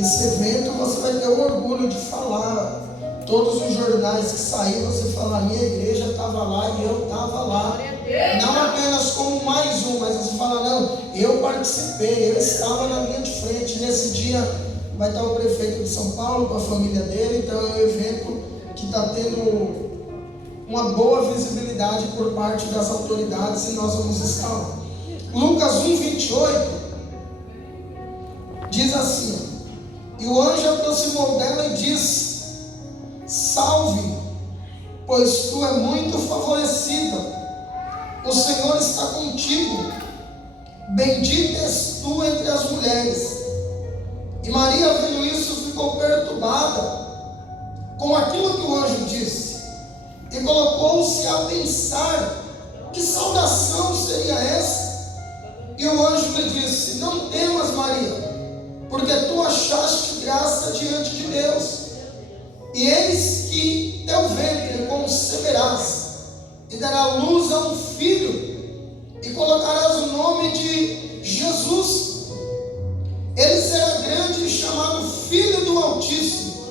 Esse evento você vai ter o orgulho de falar. Todos os jornais que saíram, você fala, a minha igreja estava lá e eu estava lá. Não apenas como mais um, mas você fala, não, eu participei, eu estava na linha de frente. Nesse dia vai estar o prefeito de São Paulo com a família dele, então é um evento que está tendo uma boa visibilidade por parte das autoridades e nós vamos estar lá. Lucas 1:28 diz assim: e o anjo aproximou dela e disse: salve, pois tu é muito favorecida, o Senhor está contigo, bendita és tu entre as mulheres. E Maria, vendo isso, ficou perturbada com aquilo que o anjo disse, e colocou-se a pensar que saudação seria essa. E o anjo lhe disse: não temas, Maria, porque tu achaste graça diante de Deus. E eis que teu ventre conceberás, e dará luz a um filho, e colocarás o nome de Jesus. Ele será grande e chamado Filho do Altíssimo,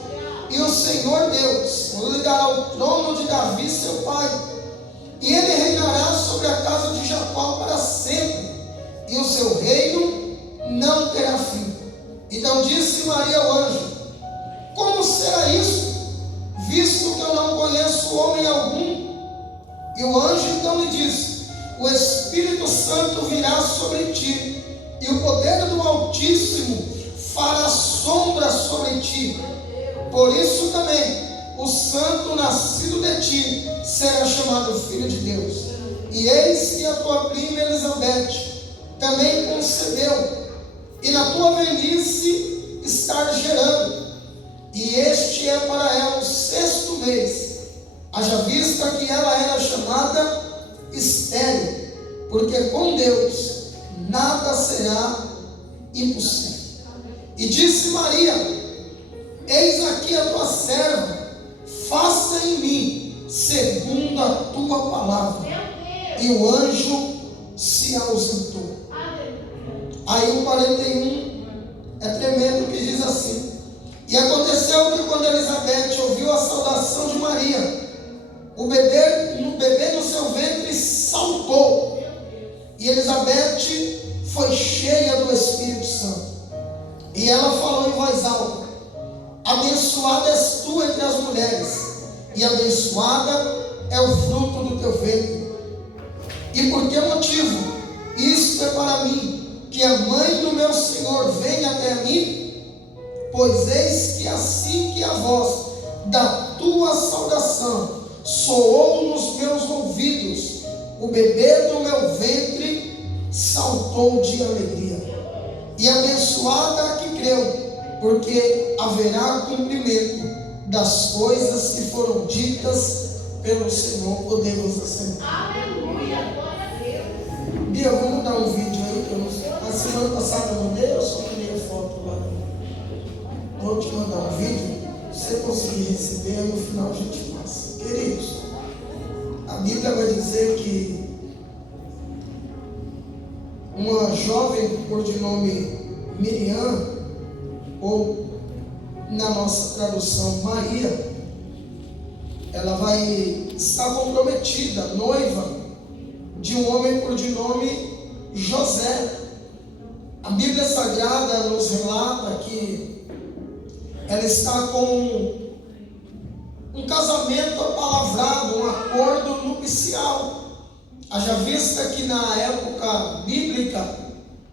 e o Senhor Deus lhe dará o trono de Davi seu pai, e ele reinará sobre a casa de Jacó para sempre, e o seu reino não terá fim. Então disse Maria ao anjo: como será isso, visto que eu não conheço homem algum? E o anjo então lhe disse: o Espírito Santo virá sobre ti, e o poder do Altíssimo fará sombra sobre ti. Por isso também o santo nascido de ti será chamado Filho de Deus. E eis que a tua prima Elizabeth também concebeu, e na tua velhice está gerando, e este é para ela o 6º mês, haja vista que ela era chamada estéril, porque com Deus nada será impossível. E disse Maria: eis aqui a tua serva, faça em mim segundo a tua palavra. E o anjo se ausentou. Aí o 41 é tremendo, que diz assim: e aconteceu que quando Elizabeth ouviu a saudação de Maria, o bebê no seu ventre saltou, e Elizabeth foi cheia do Espírito Santo, e ela falou em voz alta: abençoada és tu entre as mulheres, e abençoada é o fruto do teu ventre. E por que motivo isto é para mim, que a mãe do meu Senhor venha até a mim? Pois eis que assim que a voz da tua saudação soou nos meus ouvidos, o bebê do meu ventre saltou de alegria. E abençoada a que creu, porque haverá cumprimento das coisas que foram ditas pelo Senhor. Podemos assentar. Aleluia, glória a Deus. Bia, vamos dar um vídeo aí que eu não sei. A semana passada eu mandei, eu só mandei a foto lá. Vou te mandar um vídeo. Se você conseguir receber, no final a gente passa. Queridos, a Bíblia vai dizer que uma jovem por de nome Miriam, ou na nossa tradução Maria, ela vai estar comprometida, noiva de um homem por de nome José. A Bíblia Sagrada nos relata que ela está com um casamento apalavrado, um acordo nupcial. Haja vista que na época bíblica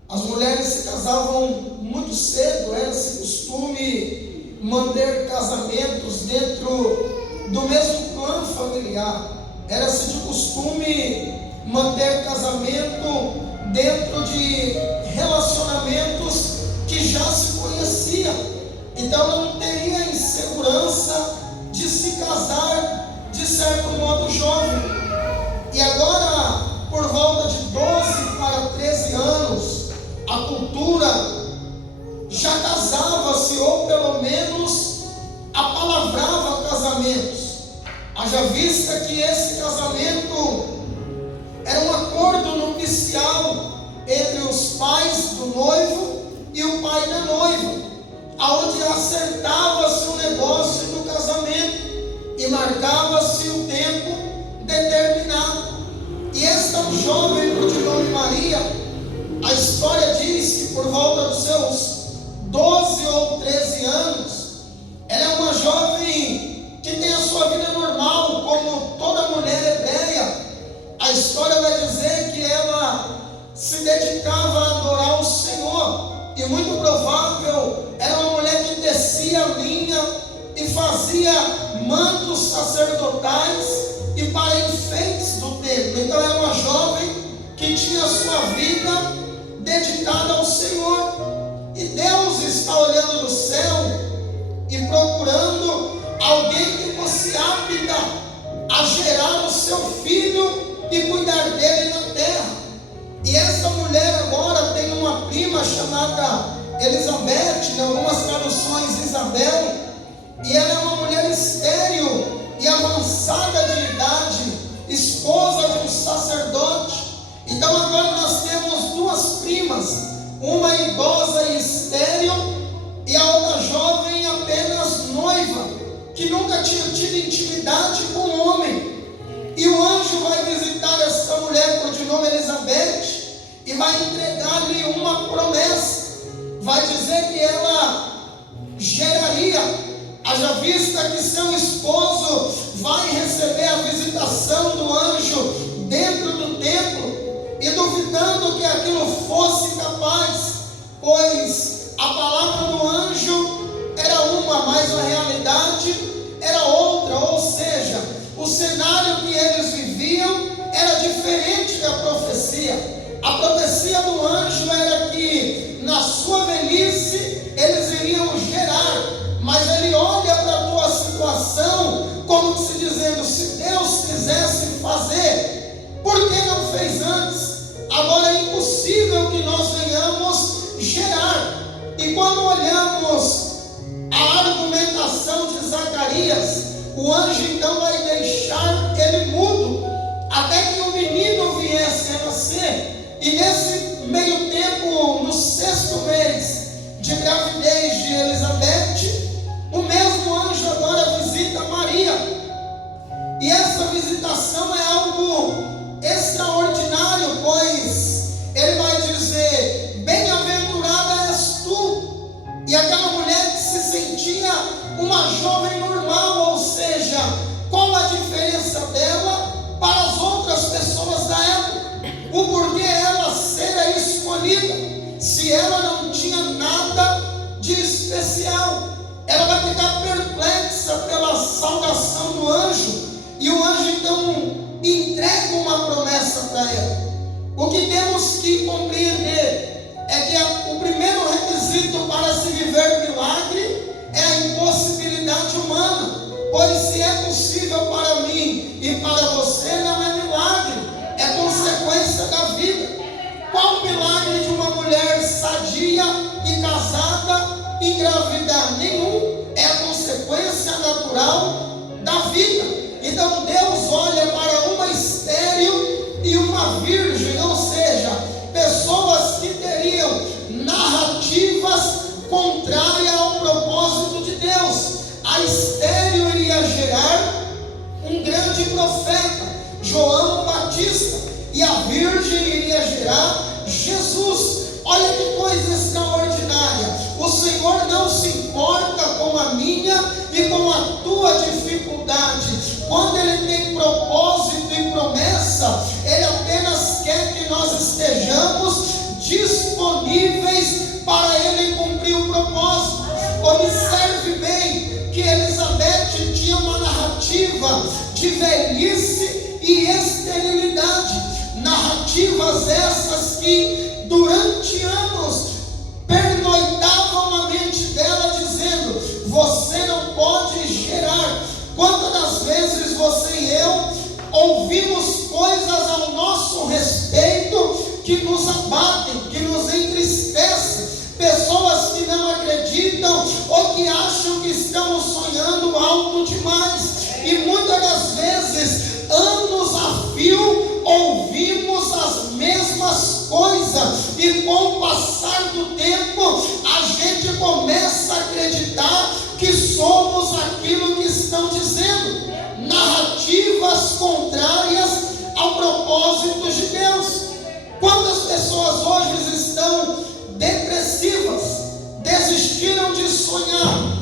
as mulheres se casavam muito cedo, era esse costume manter casamentos dentro do mesmo plano familiar, era-se de costume manter casamento dentro de relacionamentos que já se conheciam. Então não teria insegurança de se casar de certo modo jovem. E agora, por volta de 12 para 13 anos, a cultura já casava-se, ou pelo menos apalavrava casamentos. Haja vista que esse casamento era um acordo nupcial entre os pais do noivo e o pai da noiva. onde acertava-se o negócio do casamento e marcava-se o tempo determinado. E esta jovem, por nome Maria, a história diz que por volta dos seus 12 ou 13 anos, ela é uma jovem que tem a sua vida normal, como toda mulher hebreia. A história vai dizer que ela se dedicava a adorar o Senhor, e muito provável era uma mulher que tecia linha e fazia mantos sacerdotais e para enfeites do templo. Então era uma jovem que tinha a sua vida dedicada ao Senhor, e Deus está olhando do céu e procurando alguém que fosse apta a gerar o seu filho e cuidar dele na terra. E essa mulher agora tem uma prima chamada Elizabeth, em algumas traduções Isabel, e ela é uma mulher estéril e avançada de idade, esposa de um sacerdote. Então agora nós temos duas primas, uma idosa e estéril, e a outra jovem apenas noiva, que nunca tinha tido intimidade com o homem. E o anjo vai visitar essa mulher, por de nome Elizabeth, e vai entregar-lhe uma promessa. Vai dizer que ela geraria, haja vista que seu esposo vai receber a visitação do anjo dentro do templo, e duvidando que aquilo fosse capaz, pois a palavra do anjo era uma, mas a realidade era outra. Ou seja, o cenário que eles viviam era diferente da profecia. A profecia do anjo era que na sua velhice eles iriam gerar, mas ele olha para a tua situação como se dizendo: se Deus quisesse fazer, por que não fez antes? Agora é impossível que nós venhamos gerar. E quando olhamos a argumentação de Zacarias, o anjo então vai deixar ele mudo, até que o menino viesse a nascer. E nesse meio tempo, no 6º mês de gravidez de Elizabeth, o mesmo anjo agora visita Maria. E essa visitação é algo extraordinário, pois ele vai dizer: bem-aventurada és tu. E aquela mulher que se sentia uma jovem normal, ou seja, qual a diferença dela para as outras pessoas da época? O porquê ela ser escolhida, se ela não tinha nada de especial? Ela vai ficar perplexa pela saudação do anjo, e o anjo então entrega uma promessa para ela. O que temos que compreender é que o primeiro requisito para se viver milagre é a impossibilidade humana, pois se é possível para mim e para você, não é milagre, é consequência da vida. Qual o milagre de uma mulher sadia e casada engravidar? Nenhum, é a consequência natural da vida. Então Deus olha para uma estéril e uma virgem, ou seja, pessoas que teriam narrativas contrárias ao propósito de Deus. A estéril iria gerar um grande profeta, João Batista, e a virgem iria gerar Jesus. Olha que coisa extraordinária. O Senhor não se importa com a minha e com a tua dificuldade. Quando Ele tem propósito e promessa, Ele apenas quer que nós estejamos disponíveis para Ele cumprir o propósito. Observe bem que Elizabeth tinha uma narrativa de velhice e esterilidade. Narrativas essas que durante anos pernoitavam a mente dela, dizendo: você não pode gerar. Quantas das vezes você e eu ouvimos coisas ao nosso respeito que nos abatem, que nos entristecem, pessoas que não acreditam ou que acham que estamos sonhando alto demais, e muitas das vezes, anos a fio, ouvimos as mesmas coisas, e com o passar do tempo, a gente gente começa a acreditar que somos aquilo que estão dizendo, narrativas contrárias ao propósito de Deus. Quantas pessoas hoje estão depressivas, desistiram de sonhar,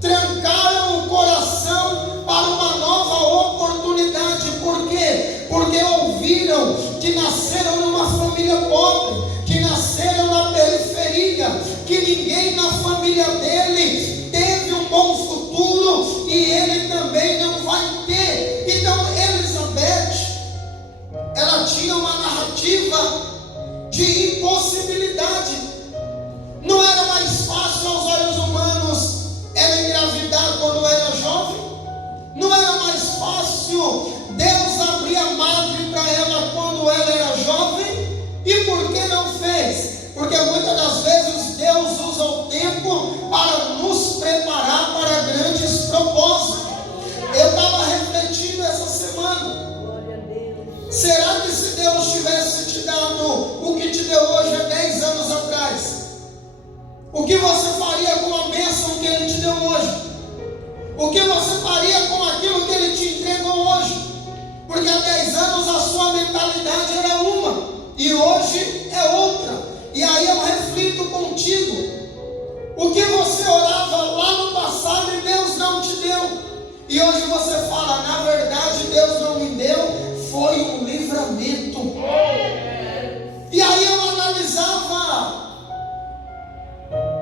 trancaram o coração para uma nova oportunidade? Por quê? Porque ouviram que nasceram numa família pobre, que nasceram na periferia, que ninguém na família dele teve um bom futuro e ele também não vai ter. Então Elizabeth, ela tinha uma narrativa de impossibilidade. Não era mais fácil aos olhos humanos ela engravidar quando era jovem? Não era mais fácil Deus abrir a madre para ela quando ela era jovem? E por que não fez? Porque muitas das vezes Deus usa o tempo para nos preparar para grandes propósitos. Eu estava refletindo essa semana. Será que se Deus tivesse te dado o que te deu hoje há 10 anos atrás, o que você faria com a bênção que Ele te deu hoje? O que você faria com aquilo que Ele te entregou hoje? Porque há 10 anos a sua mentalidade era uma e hoje é outra. E aí eu reflito contigo. O que você orava lá no passado e Deus não te deu, e hoje você fala, na verdade Deus não me deu, foi um livramento. E aí eu analisava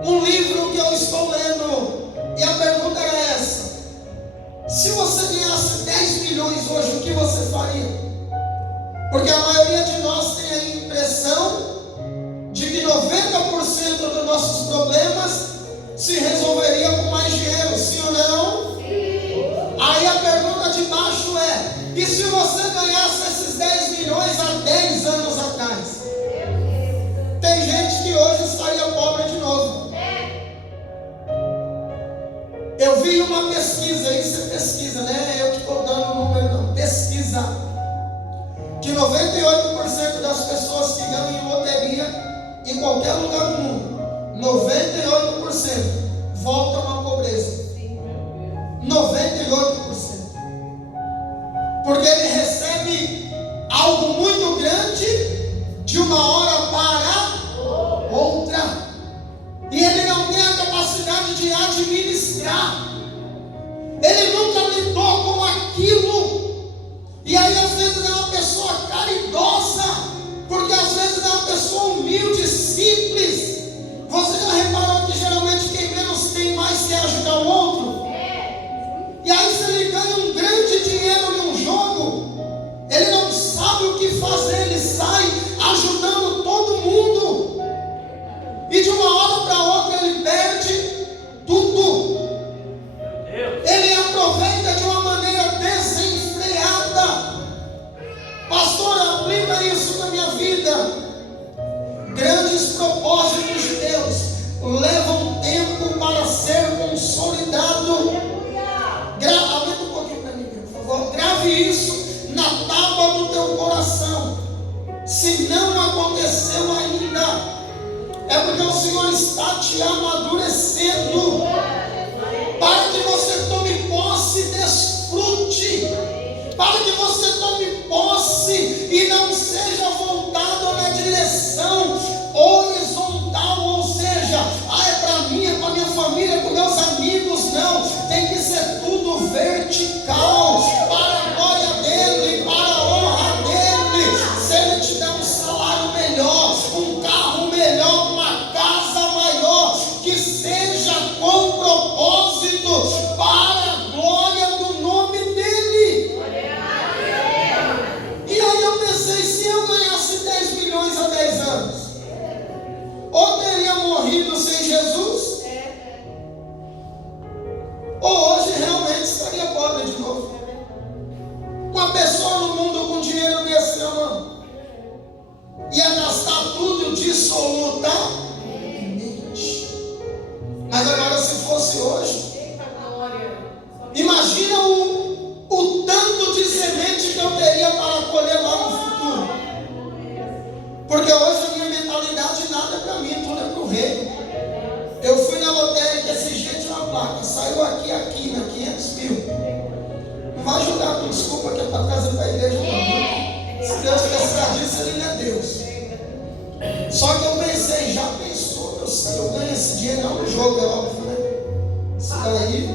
um livro que eu estou lendo, e a pergunta era essa: se você ganhasse 10 milhões hoje, o que você faria? Porque a maioria de nós tem a impressão de que 90% dos nossos problemas se resolveria com mais dinheiro, sim ou não? Sim. Aí a pergunta de baixo é: e se você ganhasse esses 10 milhões há 10 anos atrás? Tem gente que hoje estaria pobre de novo. Eu vi uma pesquisa, isso é pesquisa, né? Eu que estou dando o número, não. Pesquisa que 98% das pessoas que ganham em loteria em qualquer lugar do mundo, 98% voltam à pobreza. 98%. Porque ele recebe algo muito grande de uma hora para outra. E ele não tem a capacidade de administrar. Ele nunca lidou com aquilo. E aí às vezes é uma pessoa caridosa, porque às vezes é uma pessoa humilde, simples. Você já reparou que geralmente quem menos tem mais quer ajudar o outro? E aí se ele ganha um grande dinheiro em um jogo, ele não sabe o que fazer, ele sai ajudando todo mundo. E de uma hora para outra ele perde tudo. Ele aproveita de uma maneira desenfreada. Pastor, aplica isso na minha vida. Grandes propósitos de Deus levam tempo para ser consolidado. Aumenta um pouquinho para mim, por favor. Grave isso na tábua do teu coração. Se não aconteceu ainda, é porque o Senhor está te amadurecendo, para que você tome posse e desfrute, para que você tome posse e não seja voltado na direção horizontal, ou seja, é para mim, é para minha família, é para meus amigos. Não, tem que ser tudo vertical, para a glória dele, para a honra dele. Se ele te der um salário melhor, um carro melhor, uma casa maior, que seja com eu sei, eu ganho esse dinheiro não no jogo, é óbvio, né? Isso daí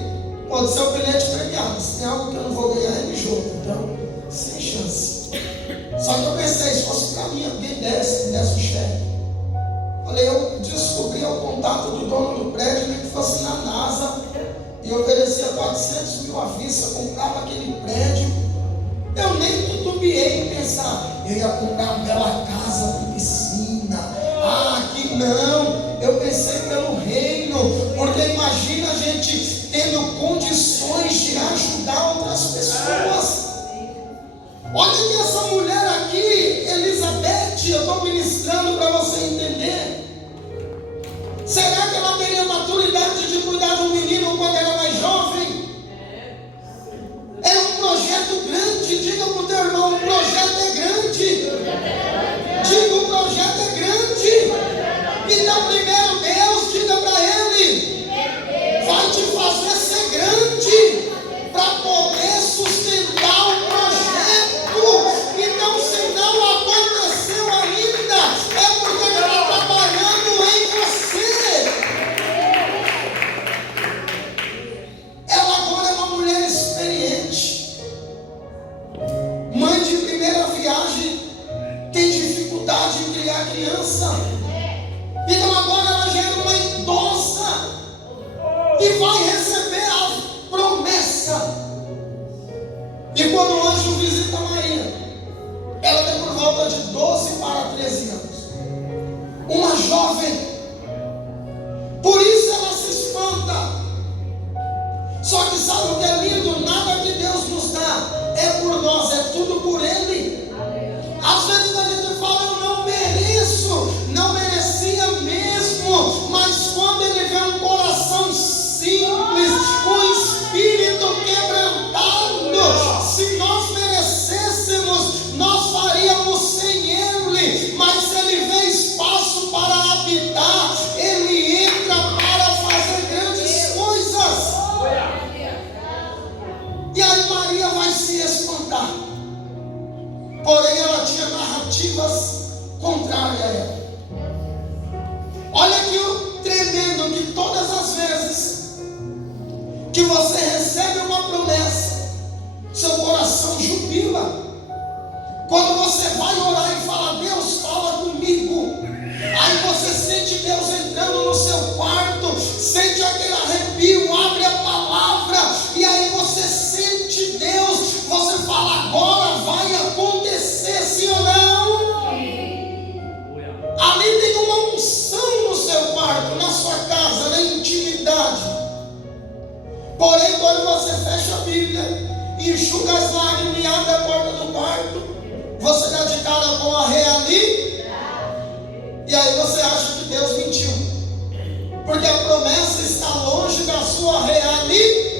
pode ser o bilhete premiado. Se tem algo que eu não vou ganhar é no jogo, então, sem chance. Só que eu pensei, se fosse para mim, alguém me desse o cheque. Falei, eu descobri o contato do dono do prédio, nem que fosse na NASA, e oferecia 400 mil à vista, comprava aquele prédio. Eu nem titubeei em pensar, eu ia comprar uma bela casa com piscina. Que não, eu pensei pelo reino, porque imagina a gente tendo condições de ajudar outras pessoas. Olha que essa mulher aqui, Elizabeth, eu estou ministrando para você entender. Será que ela teria maturidade de cuidar de um menino quando era mais jovem? É um projeto grande. Diga para o teu irmão, o projeto é grande. Diga, o projeto é grande. Então primeiro Deus, diga para ele, vai te fazer ser grande para poder sustentar o projeto. Então se não aconteceu ainda, é porque ele está trabalhando em você. Ela agora é uma mulher experiente, mãe de primeira viagem, tem dificuldade em criar criança. Então agora ela já é uma idosa e vai receber a promessa. E quando o anjo visita Maria, ela tem por volta de 12 para 13 anos. Uma jovem. Por isso ela se espanta. Só que sabe o que é lindo? Nada que Deus nos dá é por nós, é tudo por Ele. Às vezes a gente fala, eu não mereço, não merecia mesmo, mas quando Ele vê um coração simples, um espírito quebrantado, se nós merecêssemos, nós faríamos sem Ele, mas se Ele vê espaço para habitar, Ele entra para fazer grandes coisas. E aí Maria vai se espantar. Porém ela tinha narrativas contrárias a ela. Olha que o tremendo, que todas as vezes que você recebe uma promessa, seu coração jubila. Quando você vai orar e fala, Deus fala comigo, aí você sente Deus entrando no seu quarto, sente aquele arrepio, abre a palavra, e aí você sente Deus, você fala, agora vai acontecer, sim ou não? Ali tem uma unção no seu quarto, na sua casa, na intimidade. Porém, quando você fecha a Bíblia, enxuga as lágrimas e abre a porta do quarto, você dá de cara com a realidade, e aí você acha que Deus mentiu, porque a promessa está longe da sua realidade.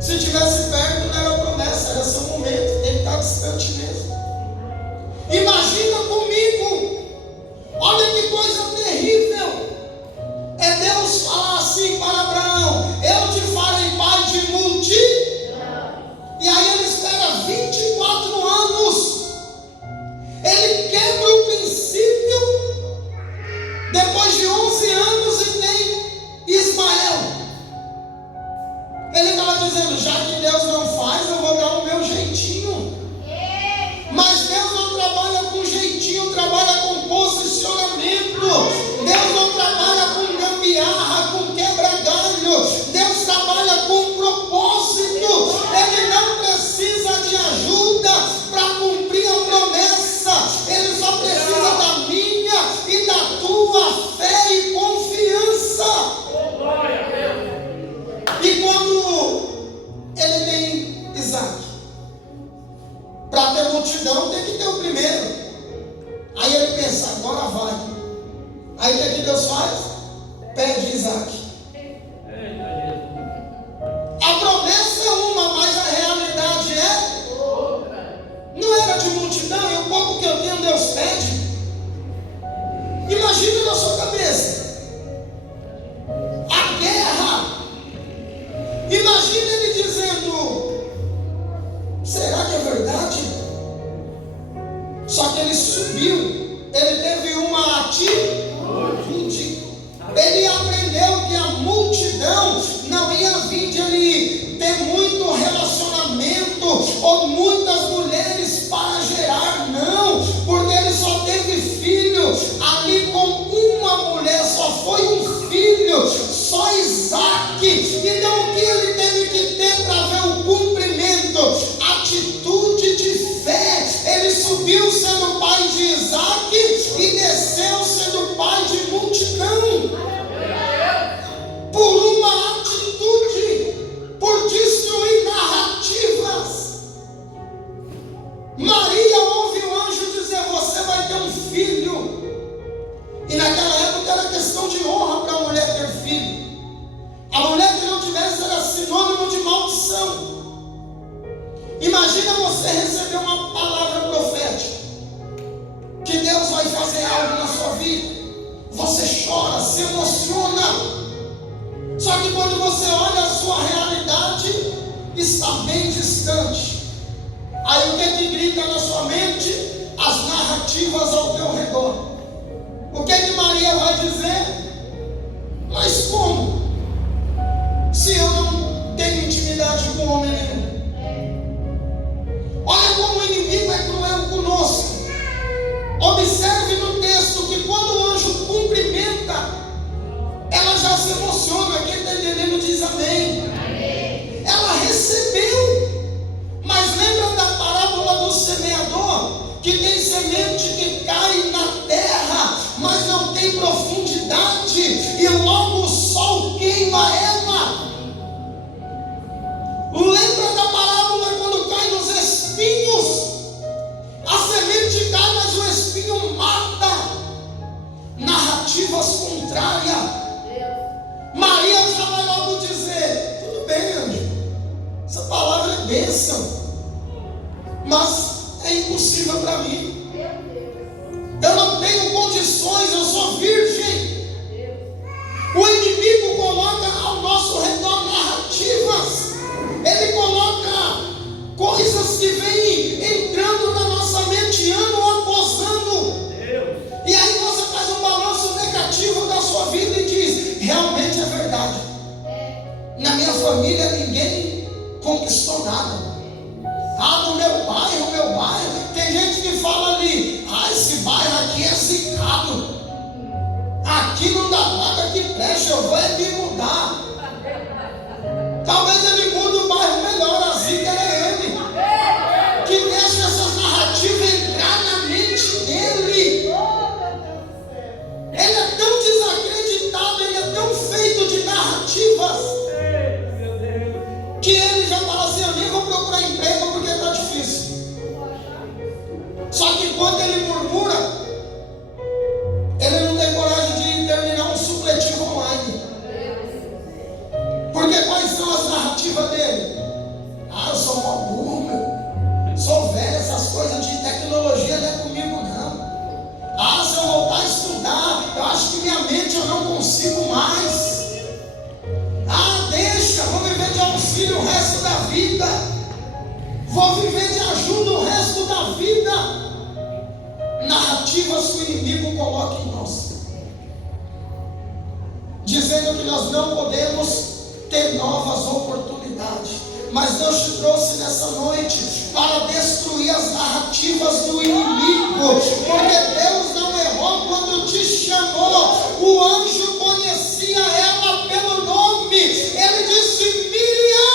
Se estivesse perto, não era promessa, era seu momento, tem que estar distante mesmo. Imagina comigo, olha que coisa terrível, é Deus falar assim para Abraão, eu te farei pai de e aí ele espera 24 anos, ele quebra o princípio, depois de 11 anos e tem Ismael. Ele estava dizendo, já que Deus não faz, eu vou dar o meu jeitinho. Mas Deus não trabalha com jeitinho, trabalha com posicionamento. Deus não trabalha com gambiarra, com quebra-galho. Deus trabalha com propósito. Ele não precisa de ajuda para cumprir a promessa. Ele só precisa da minha e da tua fé e confiança. E quando ele tem Isaac, para ter multidão tem que ter o primeiro. Aí ele pensa, agora vai. Aí o que Deus faz? Pede Isaac. A promessa é uma, mas a realidade é outra. Não era de multidão, e o pouco que eu tenho Deus pede. Imagina na sua cabeça a guerra. Imagina ele dizendo, será que é verdade? Só que ele subiu, ele teve uma atitude. muitas mulheres para gerar, não, porque ele só teve filho ali com uma mulher, só foi um filho, só Isaac. Então o que ele teve que ter para ver o cumprimento? Atitude de fé. Ele subiu sendo pai de Isaac e desceu sendo pai de multidão. Por uma atitude, por destruir narrativas. Maria ouve o anjo dizer: você vai ter um filho. E naquela época era questão de honra para a mulher ter filho. A mulher que não tivesse era sinônimo de maldição. Imagina você receber uma palavra profética, que Deus vai fazer algo na sua vida. Você chora, se emociona. Só que quando você olha a sua realidade, está bem distante. Aí o que grita na sua mente? As narrativas ao teu redor. O que Maria vai dizer? Mas como? Se eu não tenho intimidade com homem nenhum. Olha como o inimigo é cruel conosco. Observe no texto que quando o anjo cumprimenta, ela já se emociona. Quem está entendendo diz amém. Ela recebeu. Mas lembra da parábola do semeador? Que tem semente que cai na terra, mas não tem profundidade, e logo o sol queima ela. Lembra da parábola quando cai nos espinhos? A semente cai, mas o espinho mata. Narrativas contrárias. Maria já vai logo dizer: tudo bem, anjo, essa palavra é bênção, mas é impossível para mim. Eu não tenho condições, eu sou virgem. O inimigo coloca ao nosso redor narrativas. Ele coloca coisas que vêm entrando na nossa mente ano após ano. E aí você faz um balanço negativo da sua vida e diz: realmente é verdade. Na minha família ninguém conquistou nada. No meu bairro, tem gente que fala ali: esse bairro aqui é zicado, aqui não dá nada que preste, eu vou me mudar. Talvez ele mude o bairro melhor, a zica é ele, que deixa essas narrativas entrar na mente dele. Ele é tão desacreditado, ele é tão feito de narrativas, que ele já fala assim: eu nem vou procurar emprego porque está difícil. Só que quando ele murmura, ele não tem coragem de terminar um supletivo online. Porque quais são as narrativas dele? Eu sou mó burro, meu. Sou velho, essas coisas de tecnologia não é comigo não. Se eu voltar a estudar, eu acho que minha mente eu não consigo mais. Deixa, vou viver de auxílio o resto da vida. Vou viver de ajuda o resto da vida. Narrativas que o inimigo coloca em nós, dizendo que nós não podemos ter novas oportunidades. Mas Deus te trouxe nessa noite para destruir as narrativas do inimigo, porque Deus não errou quando te chamou. O anjo conhecia ela pelo nome. Ele disse: Miriam.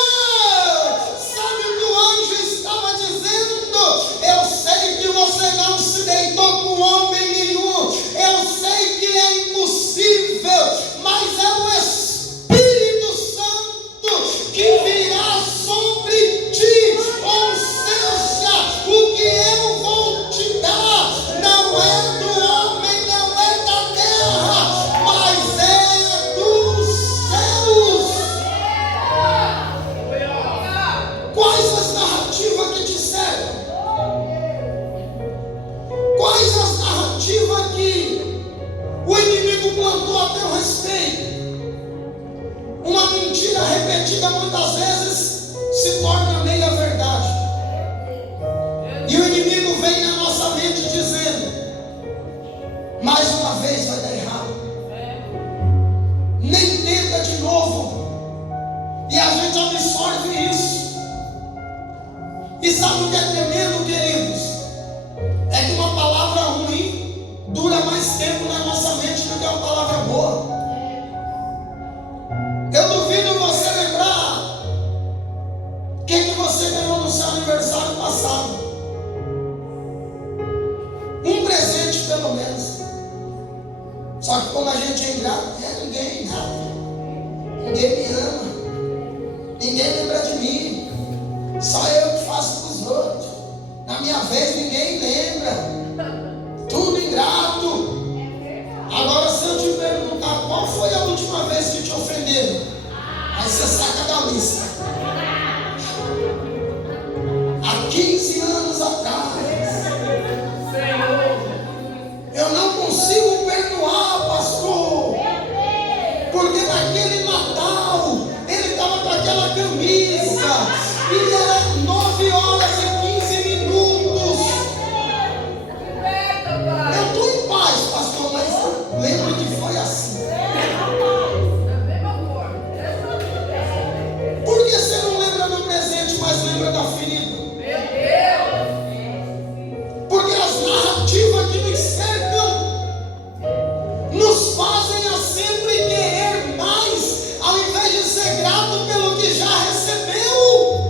Sabe o que o anjo estava dizendo? Eu sei que você não se deitou com homem nenhum, eu sei que é impossível, mas é o Espírito Santo que virá sobre ti. Ou seja, o que eu vou te dar não é do homem, não é da terra, mas é dos céus. Quais as narrativas que te cercam? Quais as narrativas que o inimigo plantou a teu respeito? Uma mentira repetida muitas vezes se torna meia verdade. E o inimigo vem na nossa mente dizendo: mais uma vez vai dar errado. Nem tenta de novo. E a gente absorve isso. E sabe o que tremendo, queridos, é que uma palavra ruim dura mais tempo na nossa mente do que uma palavra boa. Eu duvido você lembrar o que você ganhou no seu aniversário passado. Um presente pelo menos. Só que como a gente é ingrato, ninguém é nada. Ninguém me ama. Ninguém lembra de mim. Só eu que faço para os outros. Na minha vez ninguém lembra. Tudo ingrato. Agora se eu te perguntar qual foi a última vez que te ofenderam, aí você saca da lista. Há 15 anos atrás. Eu não consigo perdoar, pastor. Porque naquele Natal ele estava com aquela camisa e era 9 horas e 15 minutos. Eu estou em paz, pastor, mas eu lembro que foi assim. Por que você não lembra do presente, mas lembra da ferida? Porque as narrativas que nos cercam nos fazem a sempre querer mais, ao invés de ser grato pelo que já recebeu.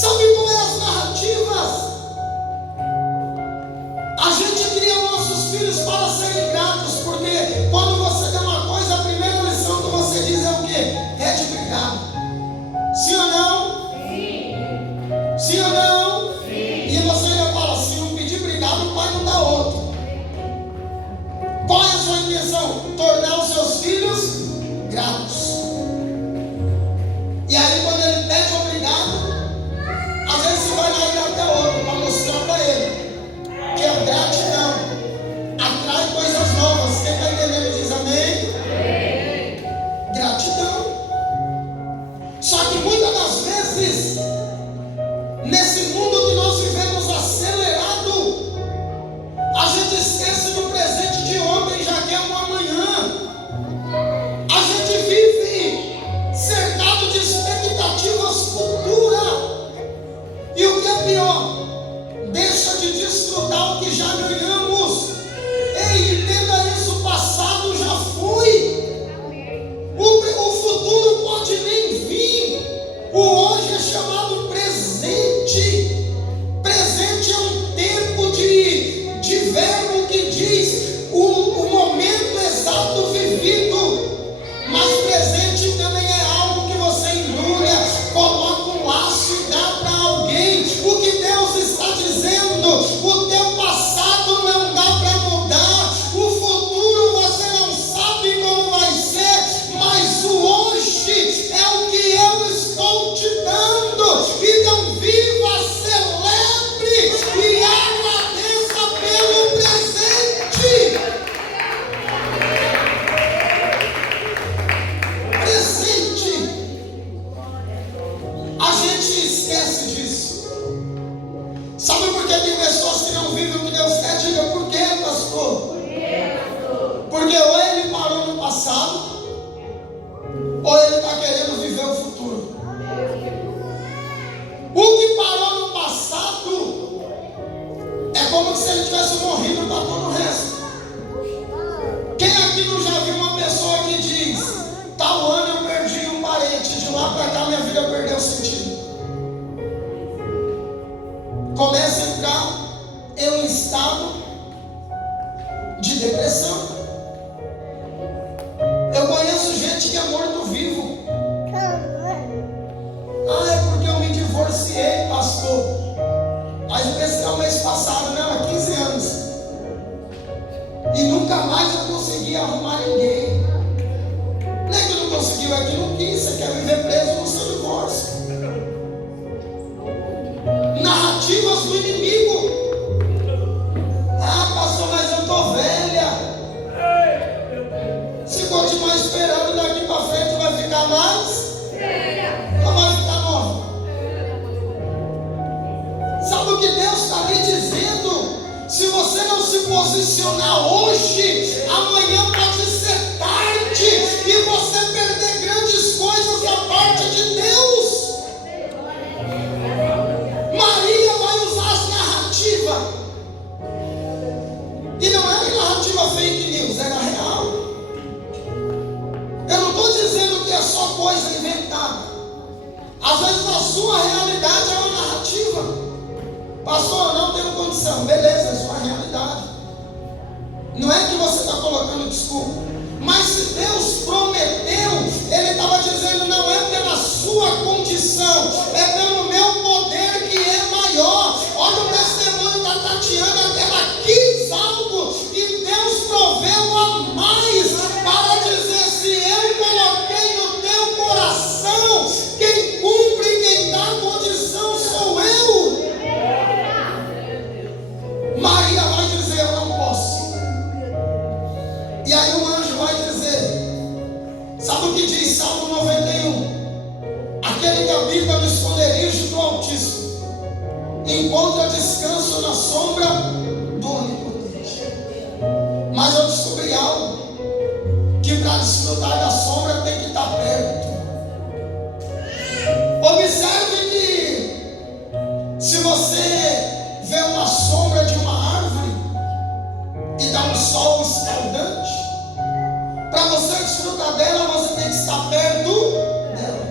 Sabe qual é as narrativas? A gente cria nossos filhos para serem gratos, porque quando você dá uma coisa, a primeira lição que você diz é o quê? É de obrigado. Sim ou não? Sim. Sim ou não? Sim. E você ainda fala, se não pedir obrigado, o pai não dá outro. Qual é a sua intenção? Tornar os seus filhos gratos. E aí quando ele pede obrigado, às vezes você vai lá e dá até outro para mostrar para ele que a gratidão atrai coisas novas. Quem está entendendo diz amém? Amém. Gratidão. Só que muitas das vezes, nesse mundo que nós vivemos acelerado, a gente esquece do presente de ontem, já quer um amanhã. A gente vive cercado de expectativas futuras. E o que é pior, deixa de desfrutar o que já ganhamos. Ei, entenda isso, o passado já foi. O futuro pode nem vir. O hoje é chamado presente. Presente é um tempo de verbo que diz o momento exato vivido. Mas presente também é algo que você embrulha, coloca um laço e dá para alguém. O que Deus está dizendo, o teu passado não dá para mudar, o futuro você não sabe como vai ser, mas o hoje é o que eu estou te dando. Então viva, celebre e agradeça pelo presente. Presente. A gente esquece disso. Sabe por que tem pessoas que não vivem o que Deus quer? Diga por quê, pastor? Porque ou ele parou no passado, ou ele está querendo viver o futuro. O que parou no passado é como se ele tivesse morrido para todo o resto. Quem aqui não já viu uma pessoa que diz: tal ano eu perdi um parente, de lá para cá minha vida perdeu sentido? Começa a entrar em um estado de depressão. Eu conheço gente que é morto-vivo. Ah, é porque eu me divorciei, pastor. Aí esse é o mês passado, não, há 15 anos. E nunca mais eu consegui arrumar ninguém. Não é que não conseguiu, é que não quis. Você quer viver preso no seu divórcio. Narrativas do inimigo. Ah, pastor, mas eu estou velha. Se continuar esperando, daqui para frente vai ficar mais ou vai ficar nova? Sabe o que Deus está me dizendo? Se você não se posicionar hoje, amanhã pode ser tarde e você perder grandes coisas da parte de Deus. Não é que você está colocando desculpa, mas se Deus prometeu, Ele estava dizendo, não é pela sua condição, é pelo meu poder que é maior. Olha o testemunho da Tatiana, que ela quis algo e Deus proveu a mais, para dizer, se eu coloquei no teu coração, quem cumpre e quem dá condição sou eu. Maria vai dizer, eu não posso. E aí o anjo vai dizer, sabe o que diz Salmo 91? Aquele que habita no esconderijo do Altíssimo encontra descanso na sombra do Onipotente. Mas eu descobri algo, que para desfrutar da sombra tem que estar perto. Observe que se você vê uma sombra de uma árvore e dá um sol escaldante, para você desfrutar dela, você tem que estar perto dela.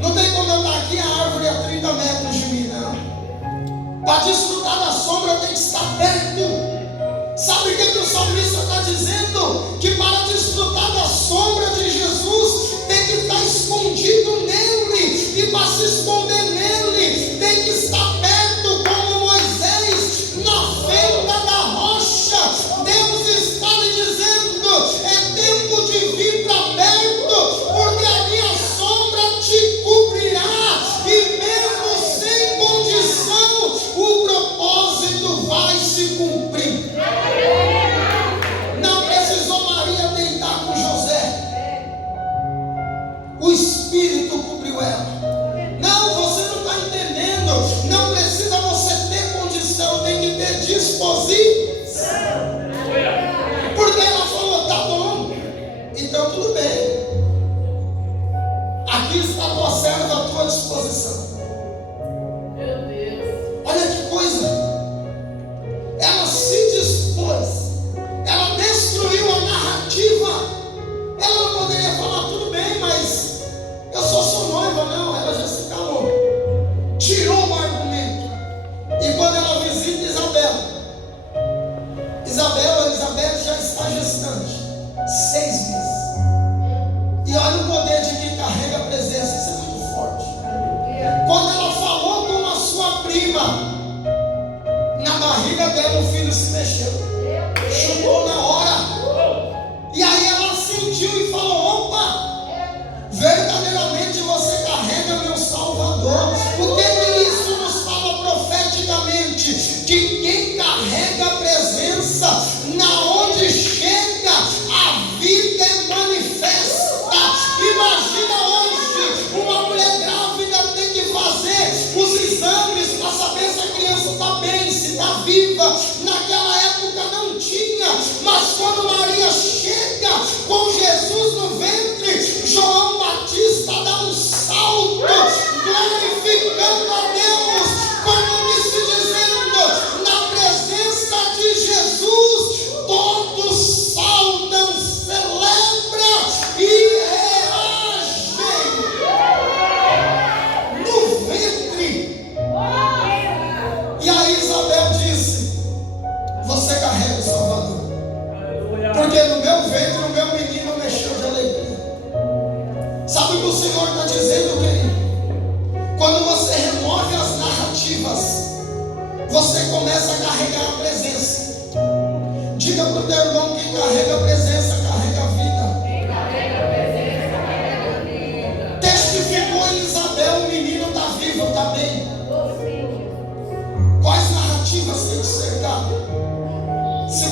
Não tem como eu estar aqui, a árvore a 30 metros de mim, não. Para desfrutar da sombra, tem que estar perto. Sabe o que o salmista está dizendo? Que para desfrutar da sombra de Jesus, tem que estar escondido nele. E para se esconder nele, tem que estar perto, como Moisés, na fenda da rocha. Deus está lhe dizendo, é tempo de vir para perto, porque a minha sombra te cobrirá. E mesmo sem condição, o propósito vai se cumprir. Não precisou Maria deitar com José. O Espírito cobriu ela. Não, você não está entendendo. Não precisa você ter condição, tem que ter disposição. Porque ela falou, tá bom, então tudo bem. Aqui está a tua serva à tua disposição. Meu Deus. Olha que coisa. Ela se dispôs. Ela destruiu a narrativa. Ela não poderia falar, tudo bem, mas eu só sou noiva. Não, ela já se calou. Tirou o argumento. E quando ela visita Elizabeth já está gestante. 6 meses. E olha o poder de quem carrega a presença. Isso é muito forte. Quando ela falou com a sua prima, na barriga dela o filho se mexeu. Chutou na hora. E aí ela sentiu e falou, opa, verdadeiramente você carrega meu Salvador. O que isso nos fala profeticamente? Que quem carrega a presença, na onde chega, a vida é manifesta. Imagina hoje, uma mulher grávida tem que fazer os exames para saber se a criança está bem, se está viva. Naquela época não tinha, mas quando Maria chega com Jesus no ventre, João Batista dá um salto, glorificando a Deus, como me se dizendo, na presença de Jesus, todos saltam, celebram e reagem no ventre. E aí Isabel disse, você carrega o Salvador, porque no meu ventre o meu menino mexeu de alegria. Sabe o que o Senhor está dizendo, querido? Quando você remove as narrativas, você começa a carregar a presença. Diga para o teu irmão, quem carrega a presença, carrega a vida. Quem carrega a presença, carrega a vida. Testificou em Isabel, o menino está vivo, está bem. Ô, filho. Quais narrativas tem que cercar? Se